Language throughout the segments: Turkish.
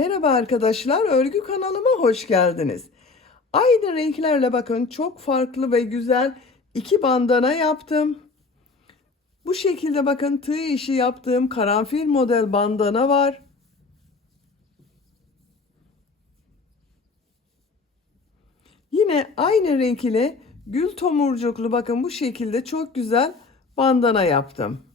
Merhaba arkadaşlar, örgü kanalıma hoş geldiniz. Aynı renklerle bakın çok farklı ve güzel iki bandana yaptım. Bu şekilde bakın tığ işi yaptığım karanfil model bandana var. Yine aynı renk ile gül tomurcuklu bakın bu şekilde çok güzel bandana yaptım.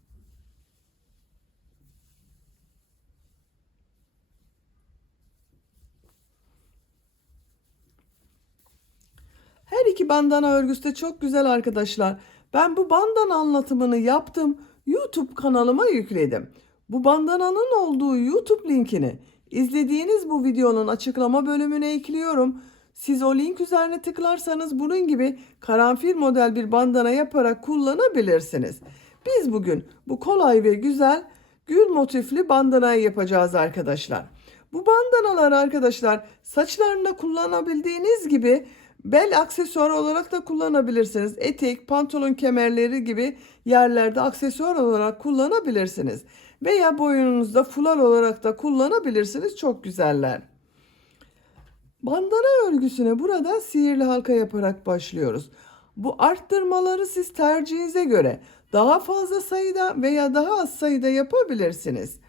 Her iki bandana örgüsü de çok güzel arkadaşlar. Ben bu bandana anlatımını yaptım. YouTube kanalıma yükledim. Bu bandananın olduğu YouTube linkini izlediğiniz bu videonun açıklama bölümüne ekliyorum. Siz o link üzerine tıklarsanız bunun gibi karanfil model bir bandana yaparak kullanabilirsiniz. Biz bugün bu kolay ve güzel gül motifli bandanayı yapacağız arkadaşlar. Bu bandanalar arkadaşlar saçlarında kullanabildiğiniz gibi bel aksesuar olarak da kullanabilirsiniz. Etek, pantolon kemerleri gibi yerlerde aksesuar olarak kullanabilirsiniz. Veya boyunuzda fular olarak da kullanabilirsiniz. Çok güzeller. Bandana örgüsüne burada sihirli halka yaparak başlıyoruz. Bu arttırmaları siz tercihinize göre daha fazla sayıda veya daha az sayıda yapabilirsiniz.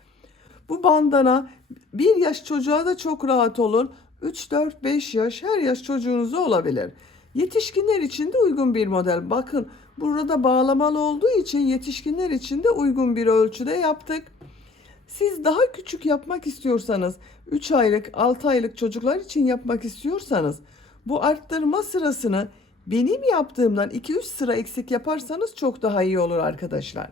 Bu bandana 1 yaş çocuğa da çok rahat olur. 3, 4, 5 yaş her yaş çocuğunuzda olabilir. Yetişkinler için de uygun bir model. Bakın burada bağlamalı olduğu için yetişkinler için de uygun bir ölçüde yaptık. Siz daha küçük yapmak istiyorsanız 3 aylık 6 aylık çocuklar için yapmak istiyorsanız bu arttırma sırasını benim yaptığımdan 2-3 sıra eksik yaparsanız çok daha iyi olur arkadaşlar.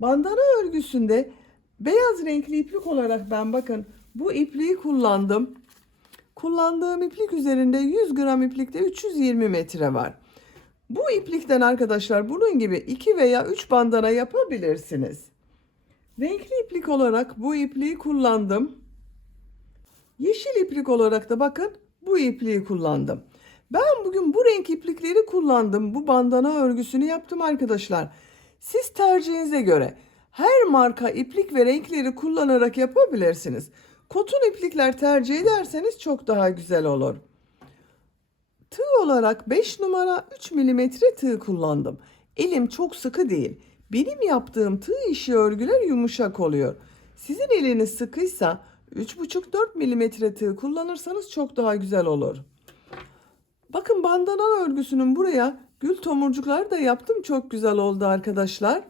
Bandana örgüsünde beyaz renkli iplik olarak ben bakın bu ipliği kullandım. Kullandığım iplik üzerinde 100 gram iplikte 320 metre var. Bu iplikten arkadaşlar bunun gibi 2 veya 3 bandana yapabilirsiniz. Renkli iplik olarak bu ipliği kullandım. Yeşil iplik olarak da bakın bu ipliği kullandım. Ben bugün bu renk iplikleri kullandım. Bu bandana örgüsünü yaptım arkadaşlar. Siz tercihinize göre her marka iplik ve renkleri kullanarak yapabilirsiniz. Koton iplikler tercih ederseniz çok daha güzel olur. Tığ olarak 5 numara 3 milimetre tığ kullandım. Elim çok sıkı değil. Benim yaptığım tığ işi örgüler yumuşak oluyor. Sizin eliniz sıkıysa 3,5-4 milimetre tığ kullanırsanız çok daha güzel olur. Bakın bandana örgüsünün buraya gül tomurcukları da yaptım. Çok güzel oldu arkadaşlar.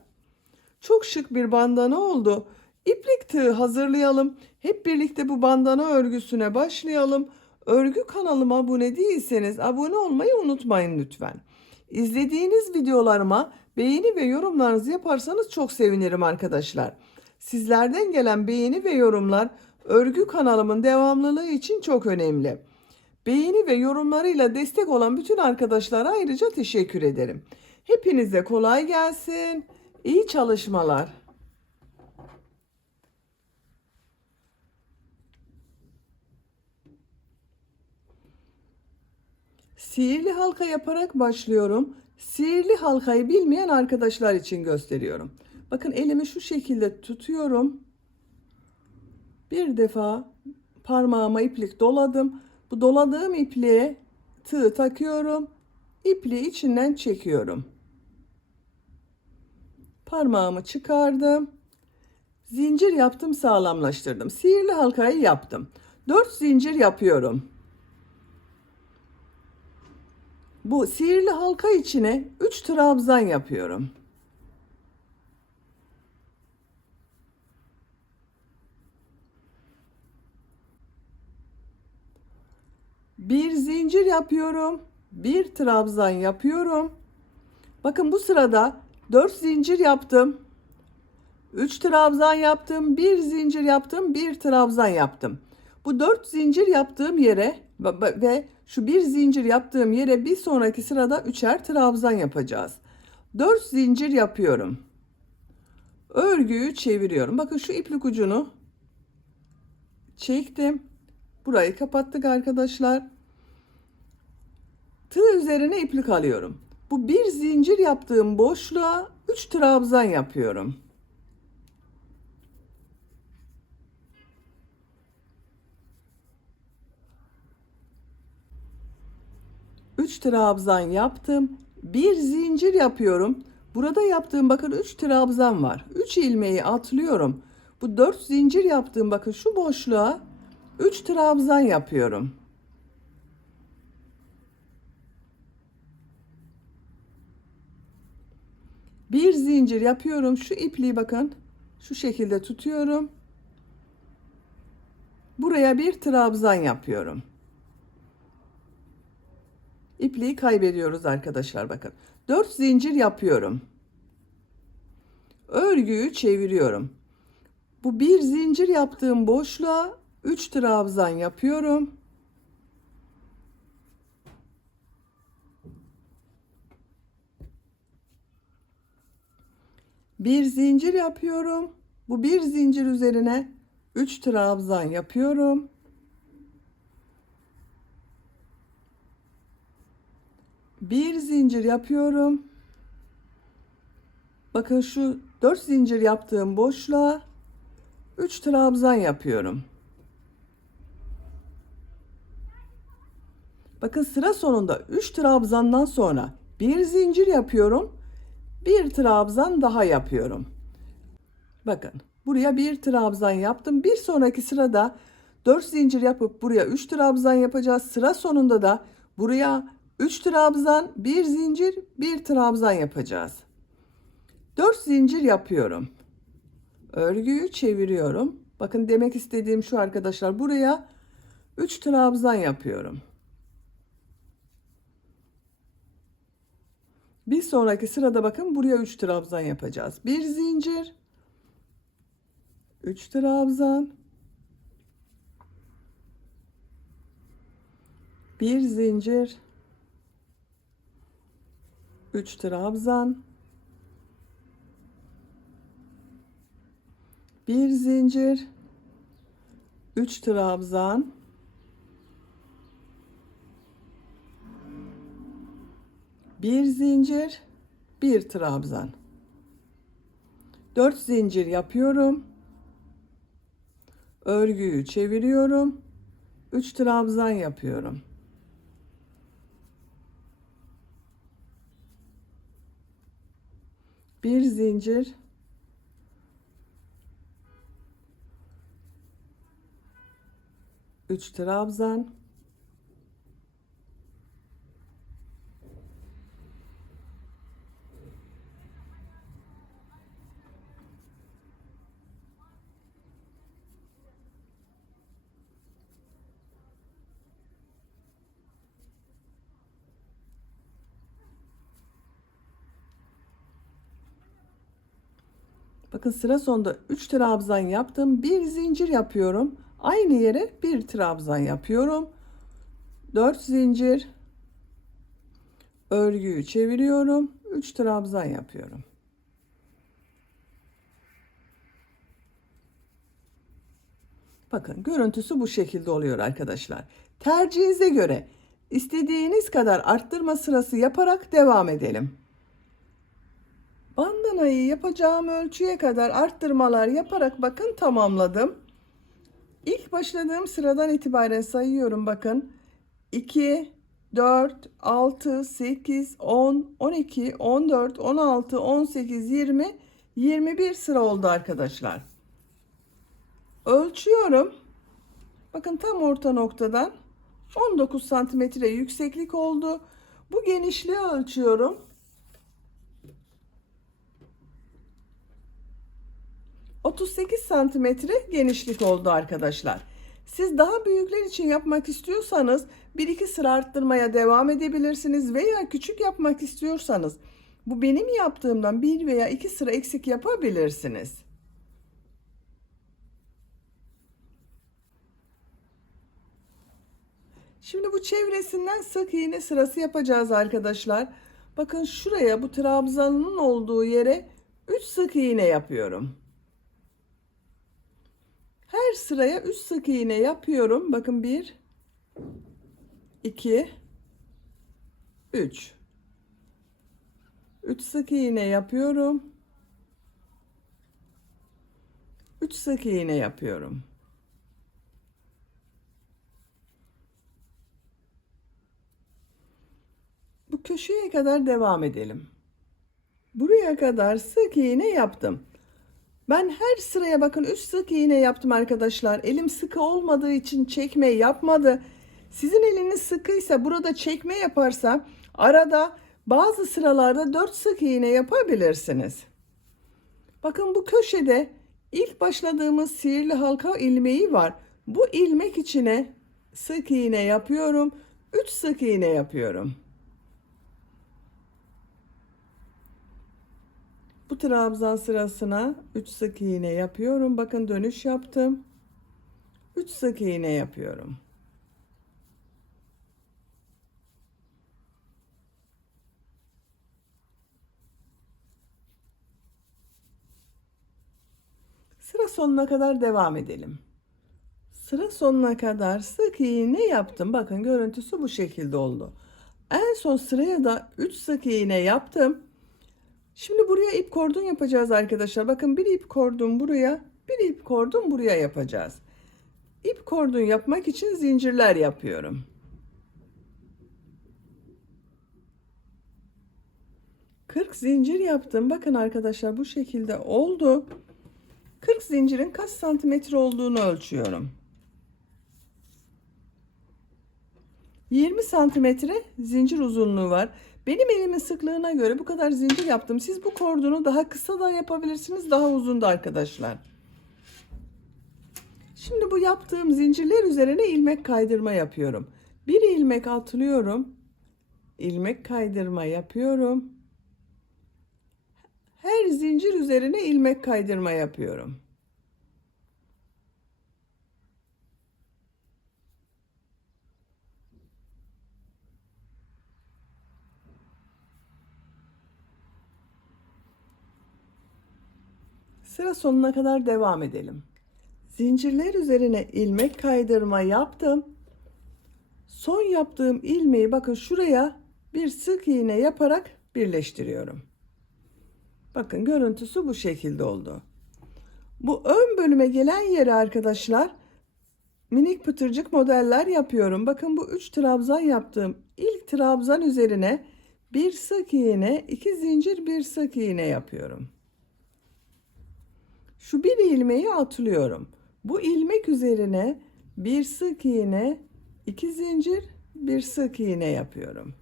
Çok şık bir bandana oldu. İplik tığı hazırlayalım. Hep birlikte bu bandana örgüsüne başlayalım. Örgü kanalıma abone değilseniz abone olmayı unutmayın lütfen. İzlediğiniz videolarıma beğeni ve yorumlarınızı yaparsanız çok sevinirim arkadaşlar. Sizlerden gelen beğeni ve yorumlar örgü kanalımın devamlılığı için çok önemli. Beğeni ve yorumlarıyla destek olan bütün arkadaşlara ayrıca teşekkür ederim. Hepinize kolay gelsin. İyi çalışmalar. Sihirli halka yaparak başlıyorum. Sihirli halkayı bilmeyen arkadaşlar için gösteriyorum. Bakın elimi şu şekilde tutuyorum. Bir defa parmağıma iplik doladım. Bu doladığım ipliğe tığ takıyorum. İpliği içinden çekiyorum. Parmağımı çıkardım. Zincir yaptım, sağlamlaştırdım. Sihirli halkayı yaptım. 4 zincir yapıyorum. Bu sihirli halka içine 3 trabzan yapıyorum. Bir zincir yapıyorum. Bir trabzan yapıyorum. Bakın bu sırada 4 zincir yaptım. 3 trabzan yaptım. Bir zincir yaptım. Bir trabzan yaptım. Bu 4 zincir yaptığım yere ve şu bir zincir yaptığım yere bir sonraki sırada 3'er trabzan yapacağız. 4 zincir yapıyorum. Örgüyü çeviriyorum. Bakın şu iplik ucunu çektim. Burayı kapattık arkadaşlar. Tığ üzerine iplik alıyorum. Bu bir zincir yaptığım boşluğa 3 trabzan yapıyorum. 3 trabzan yaptım. Bir zincir yapıyorum. Burada yaptığım bakın 3 trabzan var. 3 ilmeği atlıyorum. Bu 4 zincir yaptığım bakın şu boşluğa 3 trabzan yapıyorum. Bir zincir yapıyorum. Şu ipliği bakın şu şekilde tutuyorum. Buraya bir trabzan yapıyorum. İpliği kaybediyoruz arkadaşlar bakın. 4 zincir yapıyorum. Örgüyü çeviriyorum. Bu bir zincir yaptığım boşluğa 3 trabzan yapıyorum. Bir zincir yapıyorum. Bu bir zincir üzerine 3 trabzan yapıyorum. Bir zincir yapıyorum. Bakın şu 4 zincir yaptığım boşluğa 3 trabzan yapıyorum. Bakın sıra sonunda 3 trabzandan sonra bir zincir yapıyorum. Bir trabzan daha yapıyorum. Bakın buraya bir trabzan yaptım. Bir sonraki sırada 4 zincir yapıp buraya 3 trabzan yapacağız. Sıra sonunda da buraya 3 trabzan, bir zincir, bir trabzan yapacağız. 4 zincir yapıyorum. Örgüyü çeviriyorum. Bakın demek istediğim şu arkadaşlar. Buraya 3 trabzan yapıyorum. Bir sonraki sırada bakın buraya 3 trabzan yapacağız. Bir zincir, 3 trabzan, bir zincir, 3 trabzan, bir zincir, 3 trabzan, bir zincir, bir trabzan. 4 zincir yapıyorum. Örgüyü çeviriyorum. 3 trabzan yapıyorum. Bir zincir, 3 trabzan, bakın sıra sonunda 3 trabzan yaptım. Bir zincir yapıyorum. Aynı yere bir trabzan yapıyorum. 4 zincir, örgüyü çeviriyorum. 3 trabzan yapıyorum. Bakın görüntüsü bu şekilde oluyor arkadaşlar. Tercihinize göre istediğiniz kadar arttırma sırası yaparak devam edelim. Bandanayı yapacağım ölçüye kadar arttırmalar yaparak bakın tamamladım. İlk başladığım sıradan itibaren sayıyorum bakın. 2, 4, 6, 8, 10, 12, 14, 16, 18, 20, 21 sıra oldu arkadaşlar. Ölçüyorum. Bakın tam orta noktadan 19 santimetre yükseklik oldu. Bu genişliği ölçüyorum. 38 santimetre genişlik oldu arkadaşlar. Siz daha büyükler için yapmak istiyorsanız 1-2 sıra arttırmaya devam edebilirsiniz veya küçük yapmak istiyorsanız bu benim yaptığımdan 1 veya 2 sıra eksik yapabilirsiniz. Şimdi bu çevresinden sık iğne sırası yapacağız arkadaşlar. Bakın şuraya bu trabzanın olduğu yere 3 sık iğne yapıyorum. Her sıraya 3 sık iğne yapıyorum. Bakın 1, 2, 3. 3 sık iğne yapıyorum. 3 sık iğne yapıyorum. köşeye kadar devam edelim. Buraya kadar sık iğne yaptım. Ben her sıraya bakın 3 sık iğne yaptım arkadaşlar. Elim sıkı olmadığı için çekme yapmadı. Sizin eliniz sıkıysa burada çekme yaparsa arada bazı sıralarda 4 sık iğne yapabilirsiniz. Bakın bu köşede ilk başladığımız sihirli halka ilmeği var. Bu ilmek içine sık iğne yapıyorum. 3 sık iğne yapıyorum. Bu trabzan sırasına 3 sık iğne yapıyorum. Bakın dönüş yaptım. 3 sık iğne yapıyorum. Sıra sonuna kadar devam edelim. Sıra sonuna kadar sık iğne yaptım. Bakın görüntüsü bu şekilde oldu. En son sıraya da 3 sık iğne yaptım. Şimdi buraya ip kordon yapacağız arkadaşlar. Bakın bir ip kordon buraya, bir ip kordon buraya yapacağız. İp kordon yapmak için zincirler yapıyorum. 40 zincir yaptım. Bakın arkadaşlar bu şekilde oldu. 40 zincirin kaç santimetre olduğunu ölçüyorum. 20 santimetre zincir uzunluğu var. Benim elimin sıklığına göre bu kadar zincir yaptım. Siz bu kordonu daha kısa da yapabilirsiniz, daha uzun da arkadaşlar. Şimdi bu yaptığım zincirler üzerine ilmek kaydırma yapıyorum. Bir ilmek atlıyorum. İlmek kaydırma yapıyorum. Her zincir üzerine ilmek kaydırma yapıyorum. Sıra sonuna kadar devam edelim. Zincirler üzerine ilmek kaydırma yaptım. Son yaptığım ilmeği bakın şuraya bir sık iğne yaparak birleştiriyorum. Bakın görüntüsü bu şekilde oldu. Bu ön bölüme gelen yere arkadaşlar minik pıtırcık modeller yapıyorum. Bakın bu 3 trabzan yaptığım ilk trabzan üzerine bir sık iğne, 2 zincir, bir sık iğne yapıyorum. Şu bir ilmeği atlıyorum. Bu ilmek üzerine bir sık iğne, 2 zincir, bir sık iğne yapıyorum.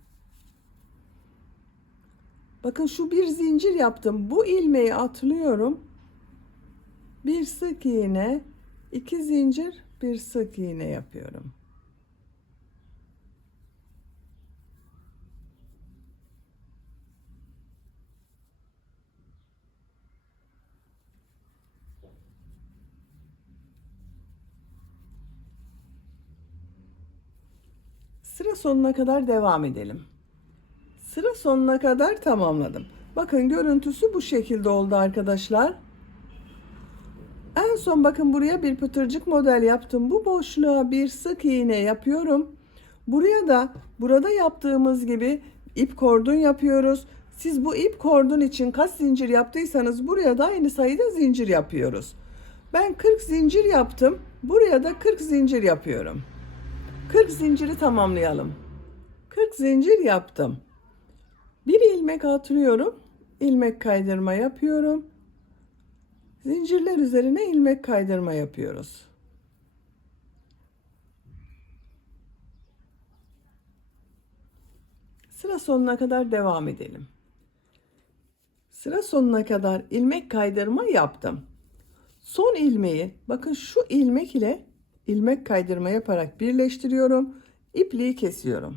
Bakın şu bir zincir yaptım. Bu ilmeği atlıyorum. Bir sık iğne, 2 zincir, bir sık iğne yapıyorum. Sıra sonuna kadar devam edelim. Sıra sonuna kadar tamamladım. Bakın görüntüsü bu şekilde oldu arkadaşlar. En son bakın buraya bir pıtırcık model yaptım. Bu boşluğa bir sık iğne yapıyorum. Buraya da burada yaptığımız gibi ip kordon yapıyoruz. Siz bu ip kordon için kaç zincir yaptıysanız buraya da aynı sayıda zincir yapıyoruz. Ben 40 zincir yaptım. Buraya da 40 zincir yapıyorum. 40 zinciri tamamlayalım. 40 zincir yaptım. Bir ilmek atlıyorum. İlmek kaydırma yapıyorum. Zincirler üzerine ilmek kaydırma yapıyoruz. Sıra sonuna kadar devam edelim. Sıra sonuna kadar ilmek kaydırma yaptım. Son ilmeği bakın şu ilmek ile ilmek kaydırma yaparak birleştiriyorum. İpliği kesiyorum.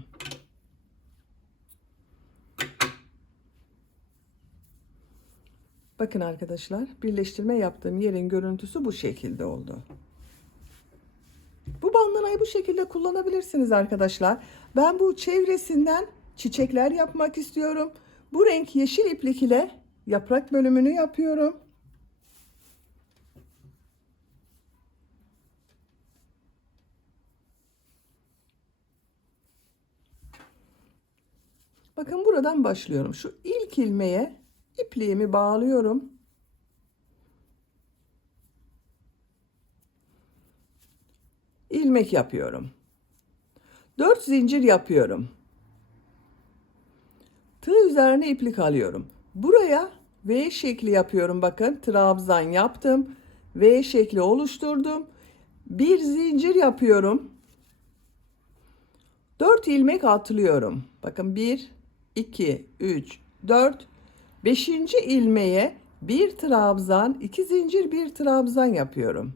Bakın arkadaşlar birleştirme yaptığım yerin görüntüsü bu şekilde oldu. Bu bandanayı bu şekilde kullanabilirsiniz arkadaşlar. Ben bu çevresinden çiçekler yapmak istiyorum. Bu renk yeşil iplik ile yaprak bölümünü yapıyorum. Bakın buradan başlıyorum. Şu ilk ilmeğe ipliğimi bağlıyorum. İlmek yapıyorum. 4 zincir yapıyorum. Tığ üzerine iplik alıyorum. Buraya V şekli yapıyorum. Bakın trabzan yaptım. V şekli oluşturdum. Bir zincir yapıyorum. 4 ilmek atlıyorum. Bakın 1, 2, 3, 4. 5. ilmeğe bir trabzan, 2 zincir, bir trabzan yapıyorum.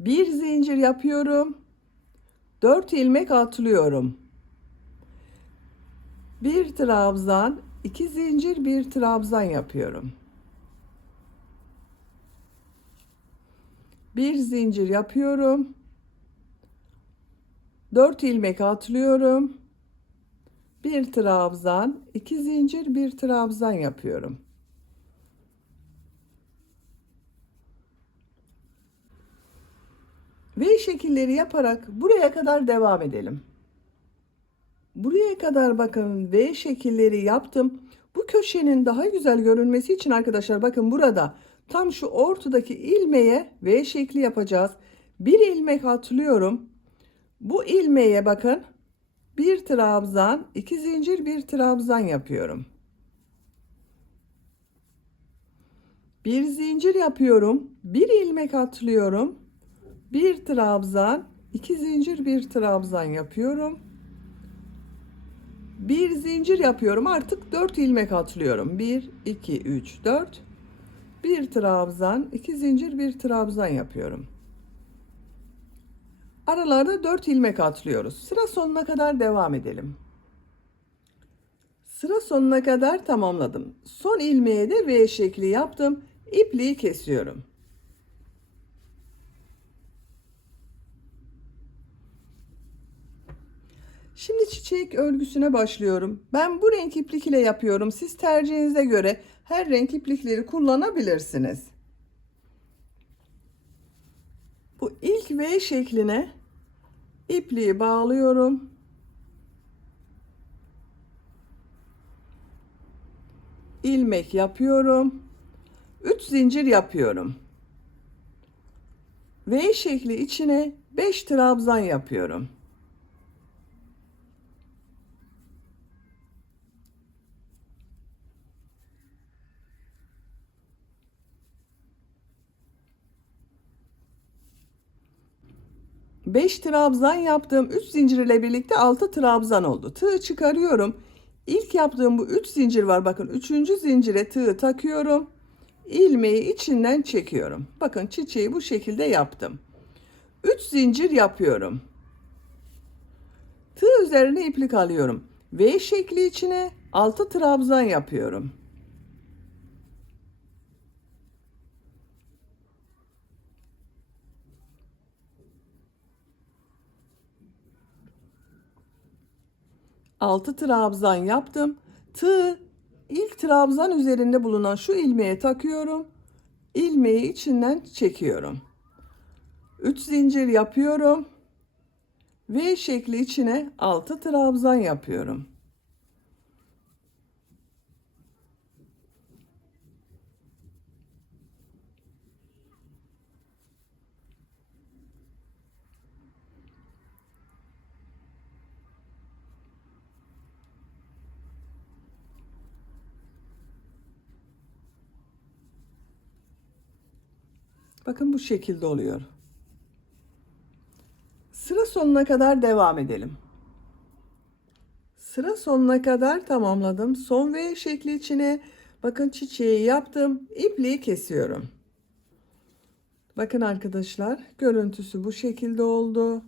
Bir zincir yapıyorum. 4 ilmek atlıyorum. Bir trabzan, 2 zincir, bir trabzan yapıyorum. Bir zincir yapıyorum. 4 ilmek atlıyorum. Bir trabzan, 2 zincir, bir trabzan yapıyorum. V şekilleri yaparak buraya kadar devam edelim. Buraya kadar bakın V şekilleri yaptım. Bu köşenin daha güzel görünmesi için arkadaşlar bakın burada tam şu ortadaki ilmeğe V şekli yapacağız. Bir ilmek atlıyorum. Bu ilmeğe bakın bir trabzan, 2 zincir, bir trabzan yapıyorum. Bir zincir yapıyorum. Bir ilmek atlıyorum. Bir trabzan, 2 zincir, bir trabzan yapıyorum. Bir zincir yapıyorum. Artık 4 ilmek atlıyorum. 1, 2, 3, 4. Bir trabzan, 2 zincir, bir trabzan yapıyorum. Aralarda 4 ilmek atlıyoruz. Sıra sonuna kadar devam edelim. Sıra sonuna kadar tamamladım. Son ilmeğe de V şekli yaptım. İpliği kesiyorum. Şimdi çiçek örgüsüne başlıyorum. Ben bu renk iplik ile yapıyorum. Siz tercihinize göre her renk iplikleri kullanabilirsiniz. Bu ilk V şekline ipliği bağlıyorum. İlmek yapıyorum. 3 zincir yapıyorum. V şekli içine 5 trabzan yapıyorum. Beş trabzan yaptığım 3 zincir ile birlikte 6 trabzan oldu. Tığı çıkarıyorum. İlk yaptığım bu 3 zincir var. Bakın 3. zincire tığı takıyorum. İlmeği içinden çekiyorum. Bakın çiçeği bu şekilde yaptım. 3 zincir yapıyorum. Tığ üzerine iplik alıyorum. V şekli içine 6 trabzan yapıyorum. Altı trabzan yaptım. Tığ ilk trabzan üzerinde bulunan şu ilmeğe takıyorum. İlmeği içinden çekiyorum. 3 zincir yapıyorum. V şekli içine 6 trabzan yapıyorum. Bakın bu şekilde oluyor. Sıra sonuna kadar devam edelim. Sıra sonuna kadar tamamladım. Son V şekli içine bakın çiçeği yaptım. İpliği kesiyorum. Bakın arkadaşlar görüntüsü bu şekilde oldu.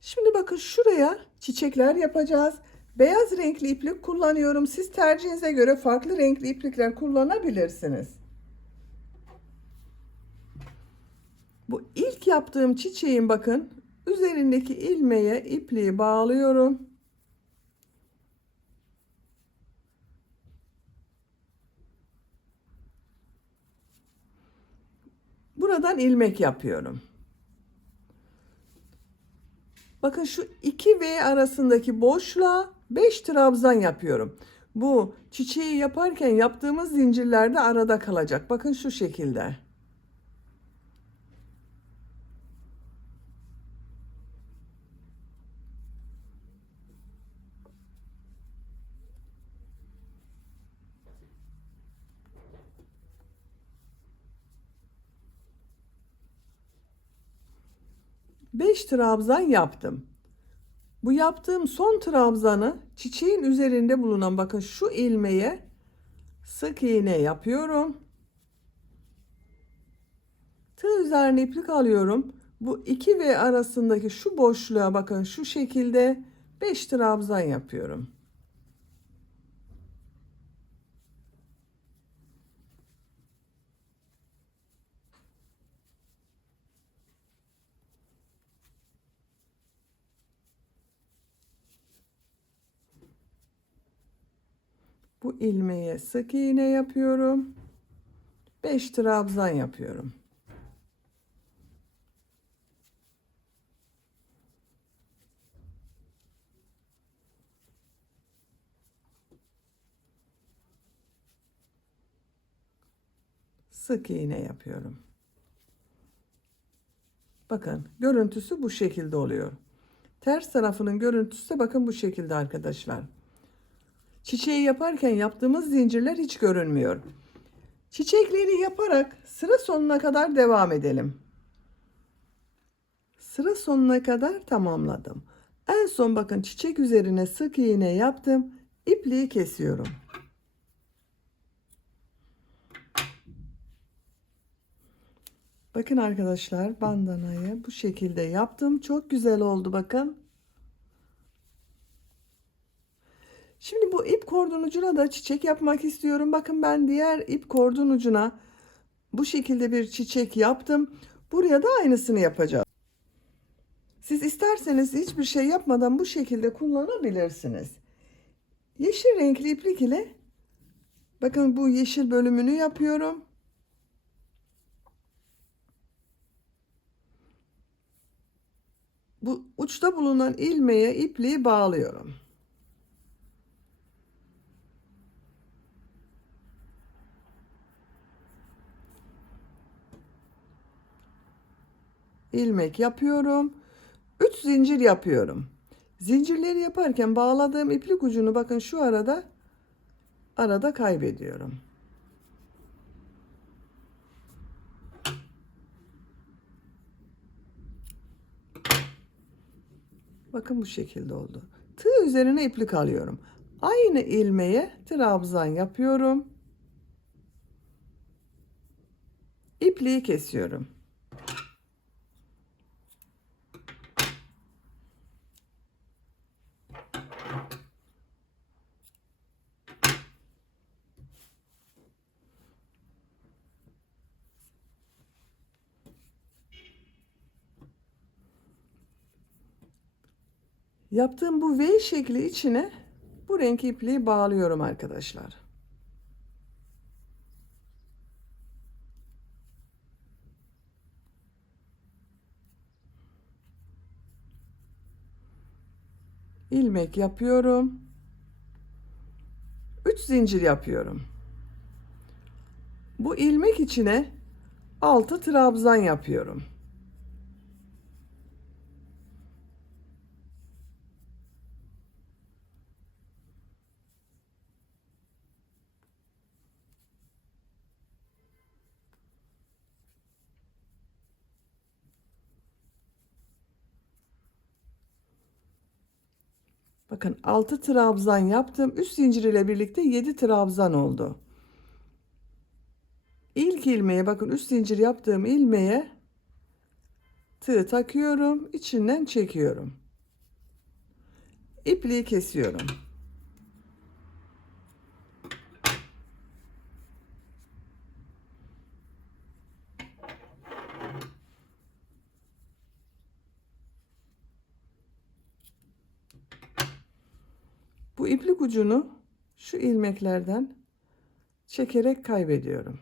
Şimdi bakın şuraya çiçekler yapacağız. Beyaz renkli iplik kullanıyorum. Siz tercihinize göre farklı renkli iplikler kullanabilirsiniz. Bu ilk yaptığım çiçeğin bakın üzerindeki ilmeğe ipliği bağlıyorum. Buradan ilmek yapıyorum. Bakın şu 2 V arasındaki boşluğa 5 trabzan yapıyorum. Bu çiçeği yaparken yaptığımız zincirler de arada kalacak. Bakın şu şekilde. Beş trabzan yaptım. Bu yaptığım son trabzanı çiçeğin üzerinde bulunan bakın şu ilmeğe sık iğne yapıyorum. Tığ üzerine iplik alıyorum. Bu 2 V arasındaki şu boşluğa bakın şu şekilde 5 trabzan yapıyorum. Bu ilmeğe sık iğne yapıyorum. 5 trabzan yapıyorum. Sık iğne yapıyorum. Bakın görüntüsü bu şekilde oluyor. Ters tarafının görüntüsü de bakın bu şekilde arkadaşlar. Çiçeği yaparken yaptığımız zincirler hiç görünmüyor. Çiçekleri yaparak sıra sonuna kadar devam edelim. Sıra sonuna kadar tamamladım. En son bakın çiçek üzerine sık iğne yaptım. İpliği kesiyorum. Bakın arkadaşlar bandanayı bu şekilde yaptım. Çok güzel oldu bakın. Şimdi bu ip kordon ucuna da çiçek yapmak istiyorum. Bakın ben diğer ip kordon ucuna bu şekilde bir çiçek yaptım. Buraya da aynısını yapacağım. Siz isterseniz hiçbir şey yapmadan bu şekilde kullanabilirsiniz. Yeşil renkli iplik ile bakın bu yeşil bölümünü yapıyorum. Bu uçta bulunan ilmeğe ipliği bağlıyorum. İlmek yapıyorum. 3 zincir yapıyorum. Zincirleri yaparken bağladığım iplik ucunu bakın şu arada kaybediyorum. Bakın bu şekilde oldu. Tığ üzerine iplik alıyorum. Aynı ilmeğe trabzan yapıyorum. İpliği kesiyorum. Yaptığım bu V şekli içine bu renk ipliği bağlıyorum arkadaşlar. İlmek yapıyorum. 3 zincir yapıyorum. Bu ilmek içine 6 trabzan yapıyorum. Bakın 6 trabzan yaptım. Üst zincir ile birlikte 7 trabzan oldu. İlk ilmeğe bakın üst zincir yaptığım ilmeğe tığ takıyorum. İçinden çekiyorum. İpliği kesiyorum. Bu iplik ucunu şu ilmeklerden çekerek kaybediyorum.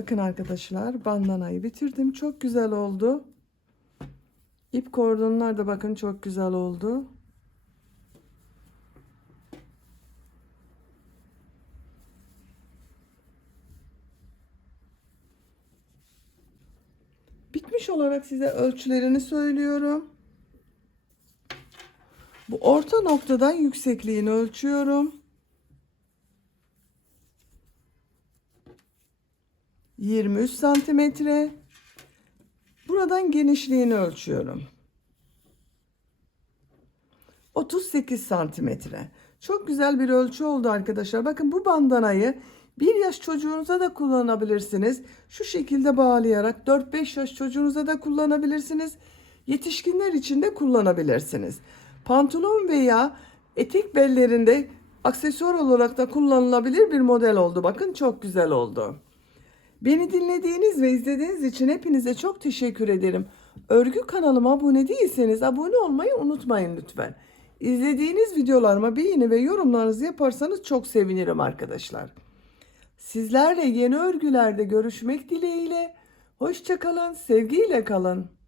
Bakın arkadaşlar, bandanayı bitirdim. Çok güzel oldu. İp kordonlar da bakın çok güzel oldu. Bitmiş olarak size ölçülerini söylüyorum. Bu orta noktadan yüksekliğini ölçüyorum. 23 santimetre. Buradan genişliğini ölçüyorum. 38 santimetre. Çok güzel bir ölçü oldu arkadaşlar. Bakın bu bandanayı 1 yaş çocuğunuza da kullanabilirsiniz. Şu şekilde bağlayarak 4-5 yaş çocuğunuza da kullanabilirsiniz. Yetişkinler için de kullanabilirsiniz. Pantolon veya etek bellerinde aksesuar olarak da kullanılabilir bir model oldu. Bakın çok güzel oldu. Beni dinlediğiniz ve izlediğiniz için hepinize çok teşekkür ederim. Örgü kanalıma abone değilseniz abone olmayı unutmayın lütfen. İzlediğiniz videolarıma beğeni ve yorumlarınızı yaparsanız çok sevinirim arkadaşlar. Sizlerle yeni örgülerde görüşmek dileğiyle. Hoşça kalın, sevgiyle kalın.